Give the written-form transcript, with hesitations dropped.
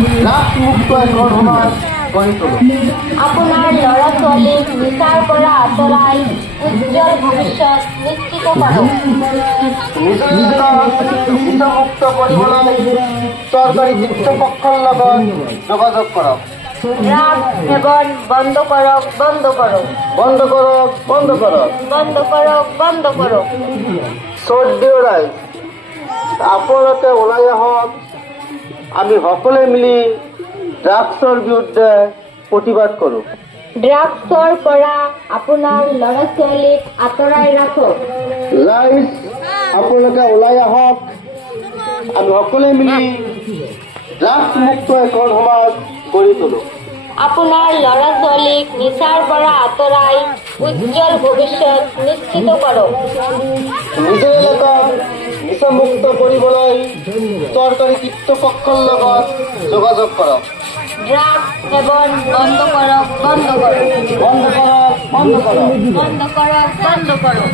Drugs মুক্ত এখন সমাজ গঢ়ি তোলক। আপোনাৰ ল'ৰা ছোৱালীক নিচাৰ পৰা আঁতৰাই উজ্জ্বল ভৱিষ্যত নিশ্চিত কৰক। নিজৰ এলেকাত নিচামুক্ত কৰিবলৈ চৰকাৰী কৰ্তৃপক্ষৰ লগত যোগাযোগ কৰক। ড্ৰাগছ সেৱন বন্ধ কৰক, বন্ধ কৰক, বন্ধ কৰক, বন্ধ কৰক। বন্ধ কৰক, বন্ধ কৰক। শ্ৰদ্ধেয় ৰাইজ, আপোনালোকে ওলাই আহক, আমি সকলোৱে মিলি ড্ৰাগছৰ বিৰুদ্ধে প্ৰতিবাদ কৰোঁ। ড্ৰাগছৰ পৰা আপোনাৰ ল'ৰা ছোৱালীক আঁতৰাই ৰাখক। ৰাইজ, আপোনালোকে ওলাই আহক, আমি সকলোৱে মিলি ড্ৰাগছ মুক্ত এখন সমাজ গঢ়ি তোলোঁ। আপোনাৰ ল'ৰা ছোৱালীক নিচাৰ পৰা আঁতৰাই উজ্জ্বল ভৱিষ্যত নিশ্চিত কৰক। নিজৰ এলেকাত নিচামুক্ত কৰিবলৈ চৰকাৰী কৰ্তৃপক্ষৰ লগত যোগাযোগ কৰক। ড্ৰাগছ সেৱন বন্ধ কৰক, বন্ধ কৰক, বন্ধ কৰক, বন্ধ কৰক। বন্ধ কৰক, বন্ধ কৰক।